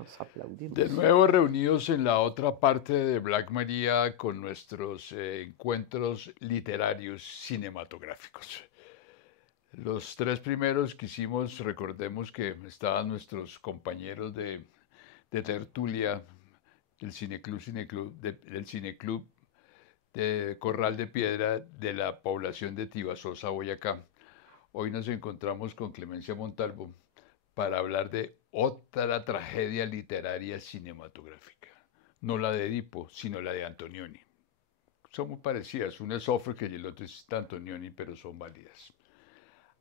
nos aplaudimos. De nuevo reunidos en la otra parte de Black Maria con nuestros encuentros literarios cinematográficos. Los tres primeros que hicimos, recordemos que estaban nuestros compañeros de tertulia del del Cineclub de Corral de Piedra de la población de Tibasosa, Boyacá. Hoy nos encontramos con Clemencia Montalvo para hablar de otra tragedia literaria cinematográfica. No la de Edipo, sino la de Antonioni. Son muy parecidas, una es Sófocles y el otro es Antonioni, pero son válidas.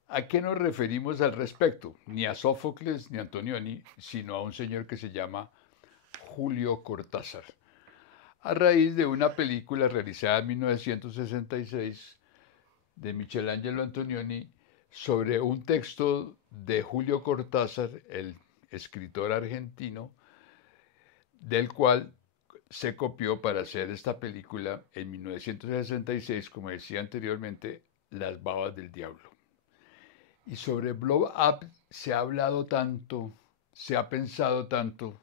¿A qué nos referimos al respecto? Ni a Sófocles ni a Antonioni, sino a un señor que se llama Julio Cortázar. A raíz de una película realizada en 1966 de Michelangelo Antonioni sobre un texto de Julio Cortázar, el escritor argentino, del cual se copió para hacer esta película en 1966, como decía anteriormente, Las babas del diablo. Y sobre Blow Up se ha hablado tanto, se ha pensado tanto,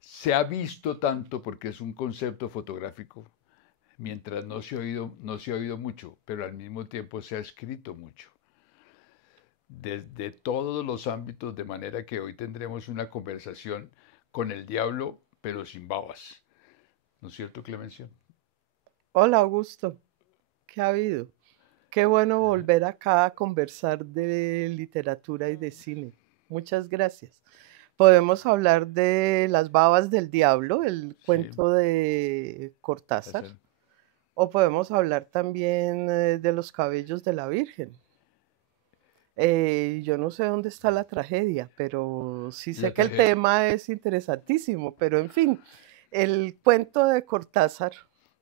se ha visto tanto porque es un concepto fotográfico, mientras no se ha oído mucho, pero al mismo tiempo se ha escrito mucho. Desde todos los ámbitos, de manera que hoy tendremos una conversación con el diablo, pero sin babas. ¿No es cierto, Clemencia? Hola, Augusto, ¿qué ha habido? Qué bueno volver acá a conversar de literatura y de cine. Muchas gracias. Podemos hablar de Las babas del diablo, el Sí, cuento de Cortázar, hacer. o podemos hablar también de Los cabellos de la Virgen. Yo no sé dónde está la tragedia, pero sí sé La que el tragedia tema es interesantísimo, pero en fin, el cuento de Cortázar,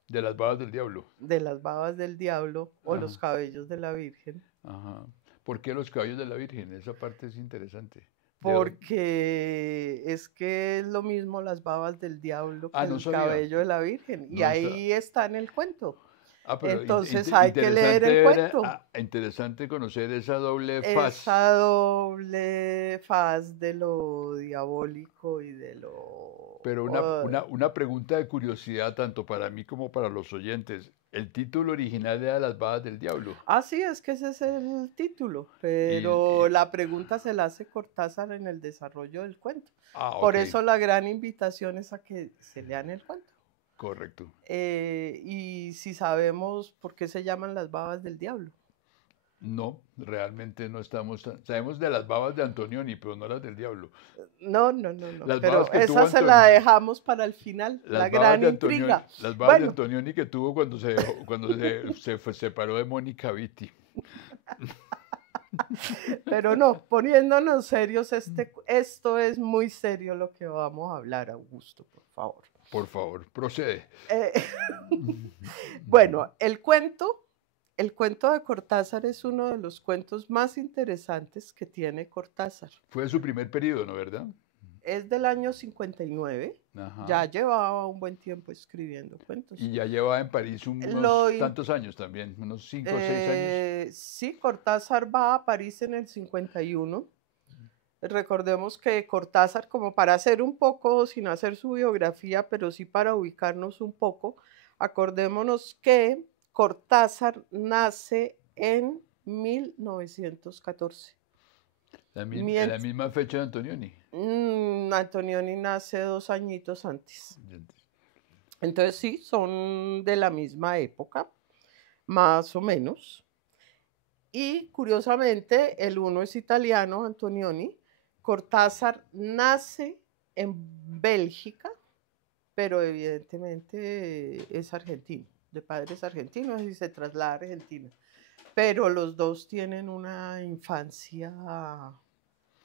de las babas del diablo. de Las babas del diablo o Los Ajá, cabellos de la Virgen, ajá. ¿Por qué los caballos de la Virgen? Esa parte es interesante. porque es que es lo mismo las babas del diablo que No el sabía. cabello de la Virgen, y No está. ahí está en el cuento. Pero Entonces hay que leer el interesante, cuento. interesante conocer esa doble faz. Esa doble faz de lo diabólico y de lo... Pero una pregunta de curiosidad tanto para mí como para los oyentes. El título original era Las babas del diablo. Así es que ese es el título, Y, pero y- la pregunta se la hace Cortázar en el desarrollo del cuento. Por ok, eso la gran invitación es a que se lean el cuento. correcto. Y si sabemos por qué se llaman las babas del diablo. No, realmente no estamos. Sabemos de las babas de Antonioni, pero no las del diablo. No, no, no, no, Las babas pero que tuvo esa se la Antonioni. dejamos para el final, la gran intriga. Las babas de Bueno, Antonioni que tuvo cuando se separó de Mónica Vitti. pero no, poniéndonos serios, esto es muy serio lo que vamos a hablar, Augusto, por favor. Por favor, procede. Eh, bueno, el cuento de Cortázar es uno de los cuentos más interesantes que tiene Cortázar. Fue su primer periodo, ¿no, verdad? Es del año 59, Ajá. ya llevaba un buen tiempo escribiendo cuentos. Y ya llevaba en París Lo, unos tantos años también, unos 5 o 6 años. sí, Cortázar va a París en el 51. Recordemos que Cortázar, como para hacer un poco, sin hacer su biografía, pero sí para ubicarnos un poco, acordémonos que Cortázar nace en 1914. En la misma fecha de Antonioni. Antonioni nace 2 añitos antes. Entonces sí, son de la misma época, más o menos. Y curiosamente, el uno es italiano, Antonioni. Cortázar nace en Bélgica, pero evidentemente es argentino, de padres argentinos y se traslada a Argentina. Pero los dos tienen una infancia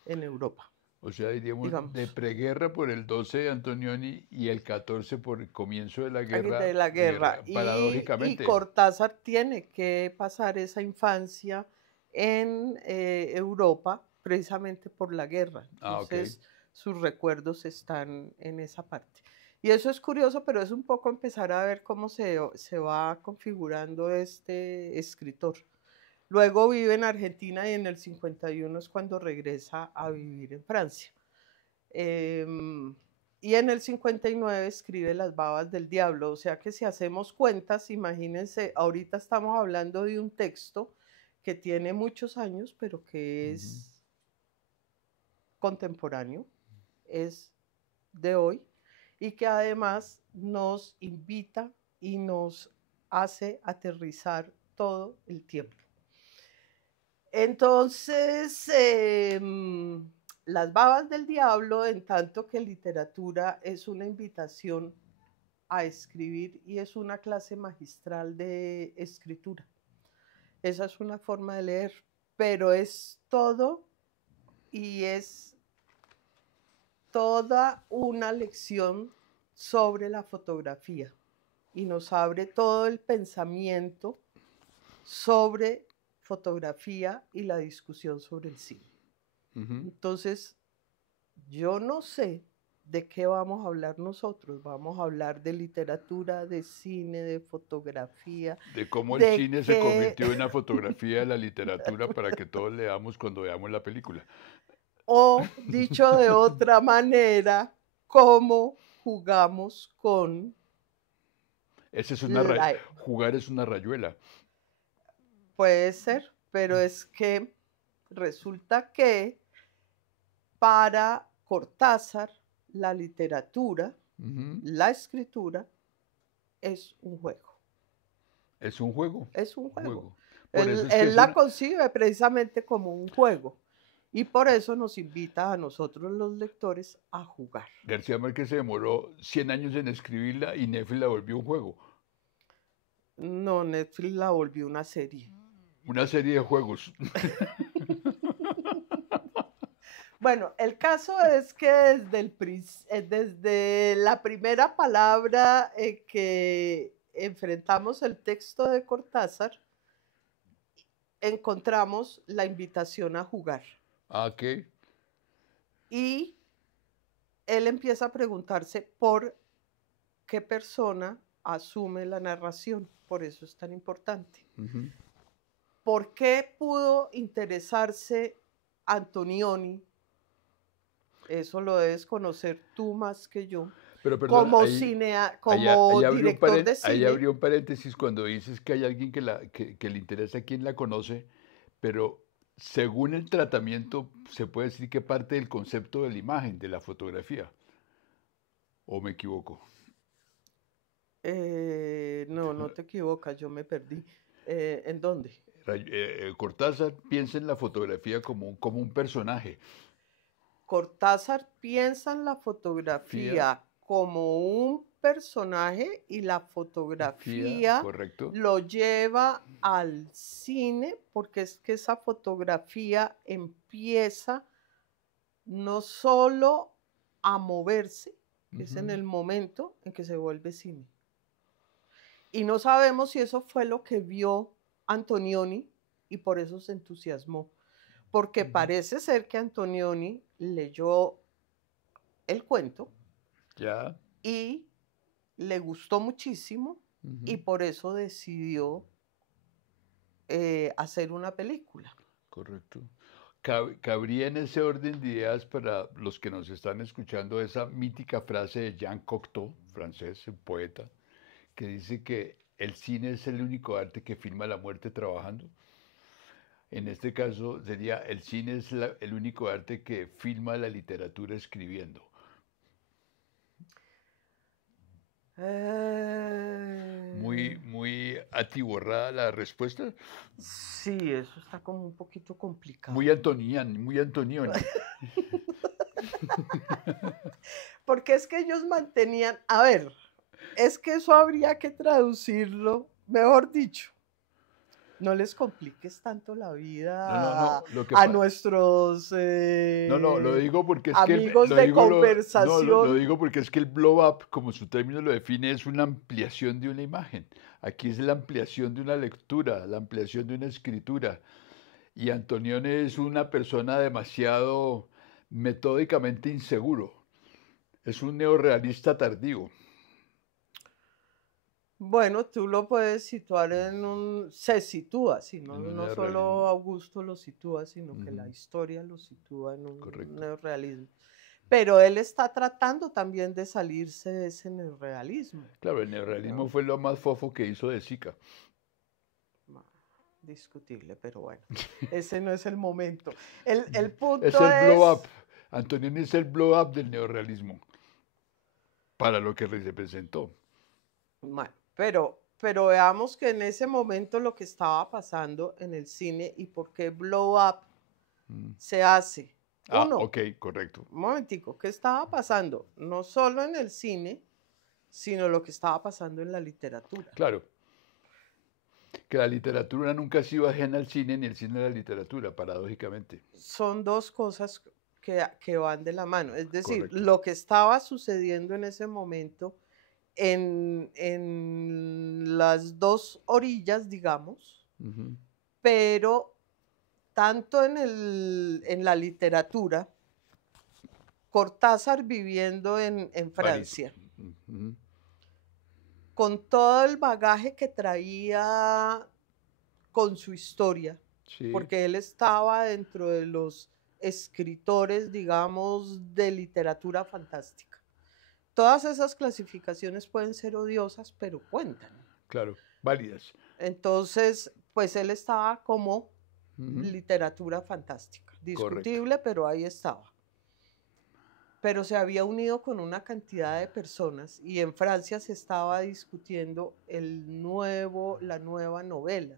en Europa, O sea, diríamos, de digamos, preguerra por el 12 de Antonioni y el 14 por el comienzo de la guerra. Y paradójicamente. Cortázar tiene que pasar esa infancia en Europa precisamente por la guerra. Ok. Entonces, sus recuerdos están en esa parte. Y eso es curioso, pero es un poco empezar a ver cómo se va configurando este escritor. Luego vive en Argentina y en el 51 es cuando regresa a vivir en Francia. Y en el 59 escribe Las babas del diablo. O sea que si hacemos cuentas, imagínense, ahorita estamos hablando de un texto que tiene muchos años, pero que es contemporáneo, es de hoy, y que además nos invita y nos hace aterrizar todo el tiempo. Entonces, Las babas del diablo, en tanto que literatura es una invitación a escribir y es una clase magistral de escritura. Esa es una forma de leer, pero es todo y es toda una lección sobre la fotografía y nos abre todo el pensamiento sobre fotografía y la discusión sobre el cine. Entonces, yo no sé de qué vamos a hablar nosotros. Vamos a hablar de literatura, de cine, de fotografía. De cómo el cine se convirtió en la fotografía de la literatura para que todos leamos cuando veamos la película. O, dicho de otra manera, cómo jugamos con... Esa es jugar es una rayuela. Puede ser, pero es que resulta que para Cortázar la literatura, la escritura, es un juego. ¿Es un juego? Es un juego. Él la concibe precisamente como un juego. Y por eso nos invita a nosotros los lectores a jugar. García Márquez se demoró 100 años en escribirla y Netflix la volvió un juego. No, Netflix la volvió una serie. Una serie de juegos. Bueno, el caso es que desde la primera palabra que enfrentamos el texto de Cortázar, encontramos la invitación a jugar. Ok. Y él empieza a preguntarse por qué persona asume la narración. Por eso es tan importante. ¿Por qué pudo interesarse Antonioni? Eso lo debes conocer tú más que yo. Pero perdón, como director de cine. Ahí abrió un paréntesis cuando dices que hay alguien que le interesa a quien la conoce, pero según el tratamiento se puede decir que parte del concepto de la imagen, de la fotografía. ¿O me equivoco? No te equivocas, yo me perdí. ¿En dónde? Cortázar piensa en la fotografía como un personaje. Cortázar piensa en la fotografía como un personaje y la fotografía lo lleva al cine porque es que esa fotografía empieza no solo a moverse, que es en el momento en que se vuelve cine. Y no sabemos si eso fue lo que vio Antonioni y por eso se entusiasmó. Porque parece ser que Antonioni leyó el cuento y le gustó muchísimo y por eso decidió hacer una película. Correcto. Cabría en ese orden de ideas para los que nos están escuchando esa mítica frase de Jean Cocteau, francés, poeta, que dice que el cine es el único arte que filma la muerte trabajando. En este caso sería el cine es el único arte que filma la literatura escribiendo. Muy atiborrada la respuesta. Sí, eso está como un poquito complicado. Muy Antonioni. Porque es que ellos mantenían, a ver, es que eso habría que traducirlo, mejor dicho. No les compliques tanto la vida a nuestros lo digo porque es amigos de conversación. Lo digo porque es que el blow-up, como su término lo define, es una ampliación de una imagen. Aquí es la ampliación de una lectura, la ampliación de una escritura. Y Antonioni es una persona demasiado metódicamente inseguro. Es un neorrealista tardío. Bueno, tú lo puedes situar se sitúa, no solo Augusto lo sitúa, sino que la historia lo sitúa en un neorrealismo. pero él está tratando también de salirse de ese neorrealismo. Claro, el neorrealismo fue lo más fofo que hizo de Sica. Discutible, pero bueno, ese no es el momento. El punto Es el blow up. Antonioni es el blow up del neorrealismo, para lo que representó. Bueno, pero veamos que en ese momento lo que estaba pasando en el cine y por qué blow up se hace. Uno, ok, correcto. Un momentico, ¿qué estaba pasando? No solo en el cine, sino lo que estaba pasando en la literatura. Claro. Que la literatura nunca ha sido ajena al cine, ni el cine a la literatura, paradójicamente. Son dos cosas que van de la mano. Es decir, Correcto. lo que estaba sucediendo en ese momento en las dos orillas, digamos, pero tanto en la literatura, Cortázar viviendo en Francia, con todo el bagaje que traía con su historia, Sí. porque él estaba dentro de los escritores, digamos, de literatura fantástica. Todas esas clasificaciones pueden ser odiosas, pero cuentan. Claro, válidas. Entonces, pues él estaba como literatura fantástica. Discutible, correcto, pero ahí estaba. Pero se había unido con una cantidad de personas y en Francia se estaba discutiendo la nueva novela.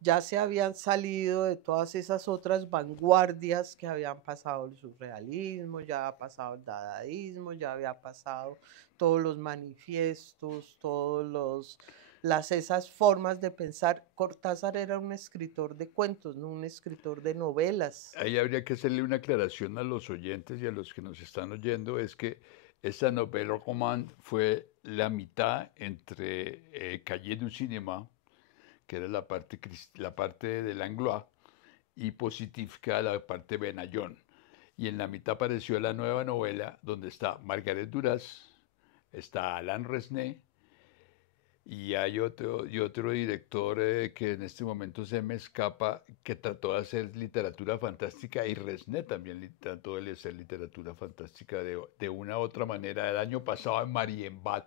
Ya se habían salido de todas esas otras vanguardias que habían pasado el surrealismo, ya había pasado el dadaísmo, ya había pasado todos los manifiestos, esas formas de pensar. Cortázar era un escritor de cuentos, no un escritor de novelas. Ahí habría que hacerle una aclaración a los oyentes y a los que nos están oyendo, es que esta novela román fue la mitad entre Cahiers du Cinéma, que era la parte del Langlois, y Positif, que era la parte de Benayon. Y en la mitad apareció la nueva novela, donde está Margaret Duras, está Alain Resnais, y hay otro director que en este momento se me escapa, que trató de hacer literatura fantástica, y Resnais también trató de hacer literatura fantástica de una u otra manera. El año pasado en Marienbad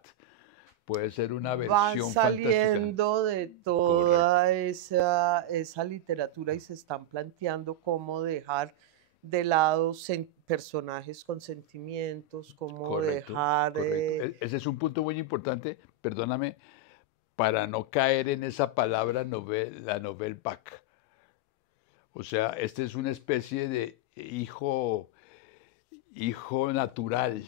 puede ser una versión saliendo fantástica. De toda esa literatura y se están planteando cómo dejar de lado personajes con sentimientos, cómo Correcto, dejar... correcto. Ese es un punto muy importante, perdóname, para no caer en esa palabra la nouvelle vague. O sea, este es una especie de hijo natural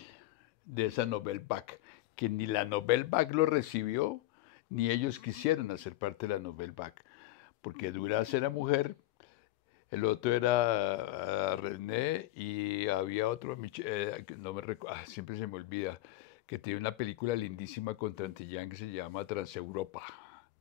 de esa nouvelle vague, que ni la nouvelle vague lo recibió, ni ellos quisieron hacer parte de la nouvelle vague, porque Duras era mujer, el otro era René y había otro, no me recuerdo, siempre se me olvida, que tiene una película lindísima con Trantillán que se llama Transeuropa,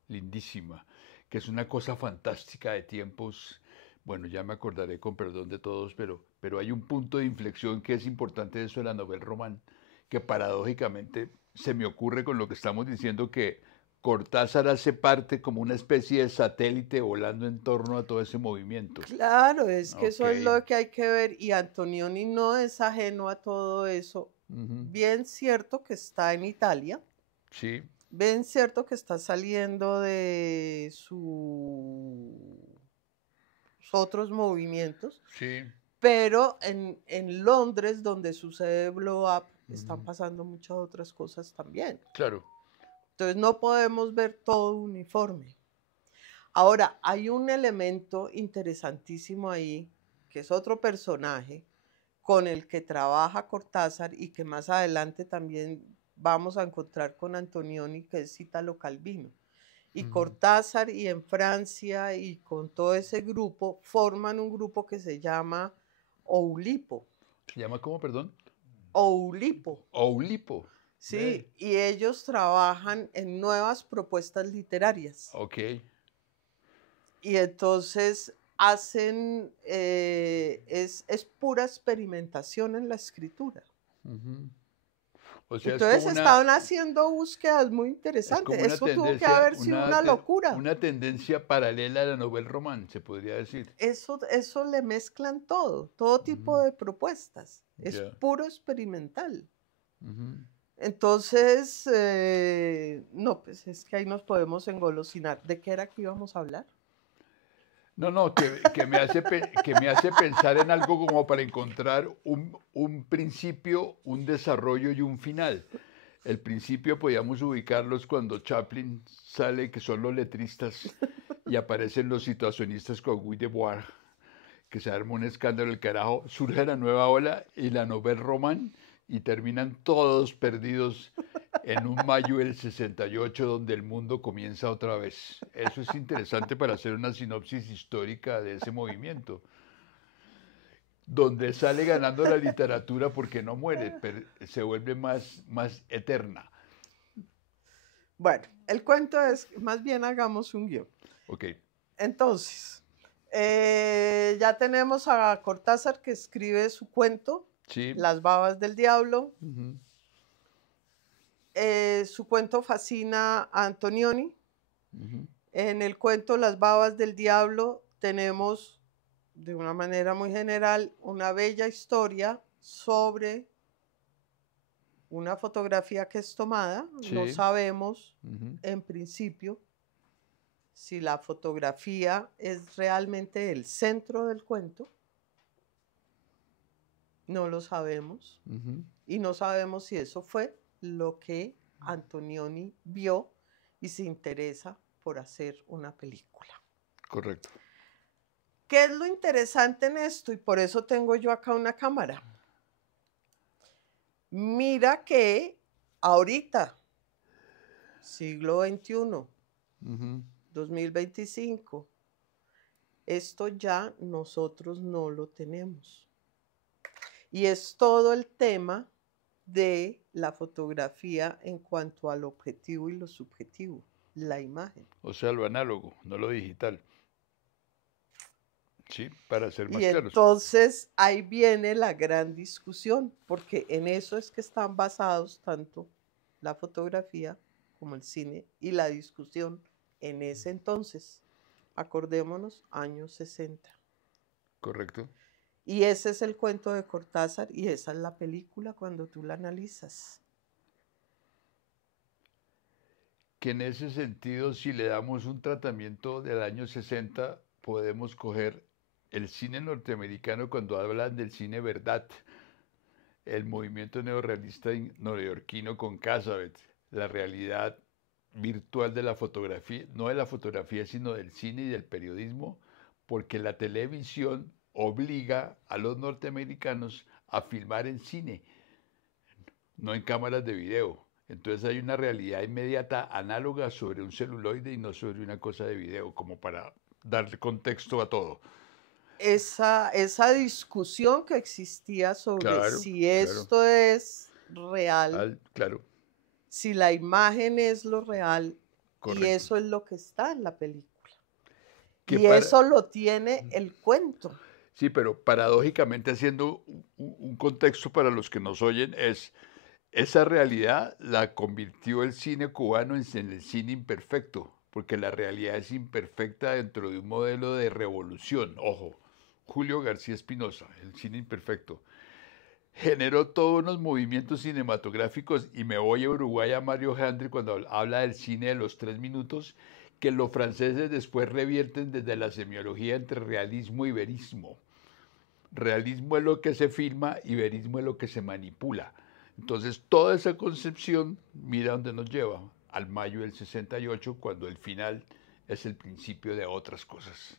lindísima, que es una cosa fantástica de tiempos. Bueno, ya me acordaré con perdón de todos, pero hay un punto de inflexión que es importante de eso de la novela román, que paradójicamente se me ocurre con lo que estamos diciendo, que Cortázar hace parte como una especie de satélite volando en torno a todo ese movimiento. Claro, es que eso es lo que hay que ver y Antonioni no es ajeno a todo eso. Bien cierto que está en Italia. Sí. Bien cierto que está saliendo de sus otros movimientos. Sí. Pero en Londres, donde sucede Blow Up, están pasando muchas otras cosas también. Claro. Entonces no podemos ver todo uniforme. Ahora, hay un elemento interesantísimo ahí, que es otro personaje con el que trabaja Cortázar y que más adelante también vamos a encontrar con Antonioni, que es Italo Calvino. Y Cortázar y en Francia y con todo ese grupo forman un grupo que se llama Oulipo. ¿Se llama cómo, perdón? Oulipo. Oulipo. Sí, y ellos trabajan en nuevas propuestas literarias. Ok. Y entonces hacen, es pura experimentación en la escritura. O sea, Entonces estaban haciendo búsquedas muy interesantes. Eso tuvo que haber sido una locura. Una tendencia paralela a la novela román, se podría decir. Eso le mezclan todo tipo de propuestas. Es puro experimental. Entonces, no, pues es que ahí nos podemos engolosinar. ¿De qué era que íbamos a hablar? No, que me hace pensar en algo como para encontrar un principio, un desarrollo y un final. El principio podíamos ubicarlos cuando Chaplin sale, que son los letristas, y aparecen los situacionistas con Guy Debord, que se arma un escándalo del carajo, surge la nueva ola y la novela román, y terminan todos perdidos en un mayo del 68, donde el mundo comienza otra vez. Eso es interesante para hacer una sinopsis histórica de ese movimiento, donde sale ganando la literatura porque no muere, pero se vuelve más eterna. Bueno, el cuento es, más bien hagamos un guión. Ok. Entonces, ya tenemos a Cortázar que escribe su cuento, sí. Las babas del diablo. Su cuento fascina a Antonioni. En el cuento Las babas del diablo tenemos, de una manera muy general, una bella historia sobre una fotografía que es tomada. Sí. No sabemos, en principio, si la fotografía es realmente el centro del cuento. No lo sabemos. Y no sabemos si eso fue lo que Antonioni vio y se interesa por hacer una película. Correcto. ¿Qué es lo interesante en esto? Y por eso tengo yo acá una cámara. Mira que ahorita, siglo XXI, 2025, esto ya nosotros no lo tenemos. Y es todo el tema de la fotografía en cuanto al objetivo y lo subjetivo, la imagen. O sea, lo análogo, no lo digital. Sí, para ser más claros. Y entonces ahí viene la gran discusión, porque en eso es que están basados tanto la fotografía como el cine y la discusión en ese entonces. Acordémonos, años 60. Correcto. Y ese es el cuento de Cortázar y esa es la película cuando tú la analizas. Que en ese sentido, si le damos un tratamiento del año 60, podemos coger el cine norteamericano cuando hablan del cine verdad, el movimiento neorrealista neoyorquino con Cassavetes, la realidad virtual de la fotografía, no de la fotografía, sino del cine y del periodismo, porque la televisión obliga a los norteamericanos a filmar en cine, no en cámaras de video. Entonces hay una realidad inmediata análoga sobre un celuloide y no sobre una cosa de video, como para darle contexto a todo. Esa discusión que existía sobre si esto es real, claro. Si la imagen es lo real, Correcto. Y eso es lo que está en la película. Y eso lo tiene el cuento. Sí, pero paradójicamente, haciendo un contexto para los que nos oyen, esa realidad la convirtió el cine cubano en el cine imperfecto, porque la realidad es imperfecta dentro de un modelo de revolución. Ojo, Julio García Espinosa, el cine imperfecto, generó todos unos movimientos cinematográficos, y me voy a Uruguay a Mario Handry cuando habla del cine de los 3 minutos, que los franceses después revierten desde la semiología entre realismo y verismo. Realismo es lo que se filma y verismo es lo que se manipula. Entonces, toda esa concepción, mira dónde nos lleva, al mayo del 68, cuando el final es el principio de otras cosas.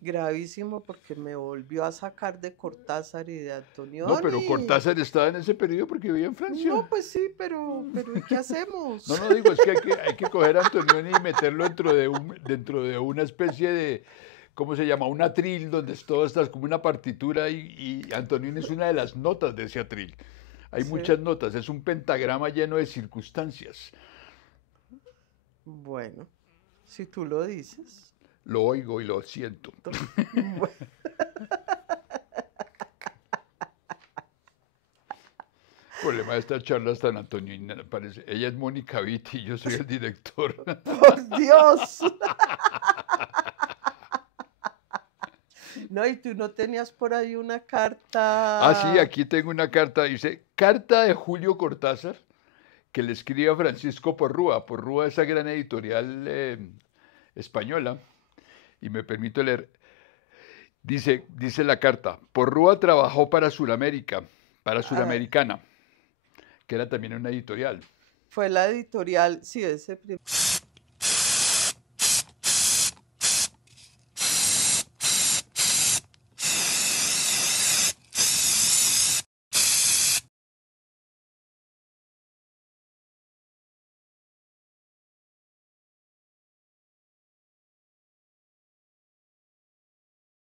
Gravísimo, porque me volvió a sacar de Cortázar y de Antonioni. No, pero Cortázar estaba en ese periodo porque vivía en Francia. No, pues sí, pero ¿qué hacemos? No, digo, es que hay que coger a Antonioni y meterlo dentro de una especie de, ¿cómo se llama? Un atril, donde todo está como una partitura, y Antonioni es una de las notas de ese atril. Hay muchas notas, es un pentagrama lleno de circunstancias. Bueno, si tú lo dices. Lo oigo y lo siento. problema de esta charla es tan Antonio, parece. Ella es Mónica Vitti y yo soy el director. Por Dios. No, y tú no tenías por ahí una carta. Ah, sí, aquí tengo una carta, dice, carta de Julio Cortázar, que le escribe a Francisco Porrúa. Porrúa, esa gran editorial española, y me permito leer. Dice la carta, Porrúa trabajó para Suramérica, para Ah, Suramericana, que era también una editorial. fue la editorial, sí, ese primer.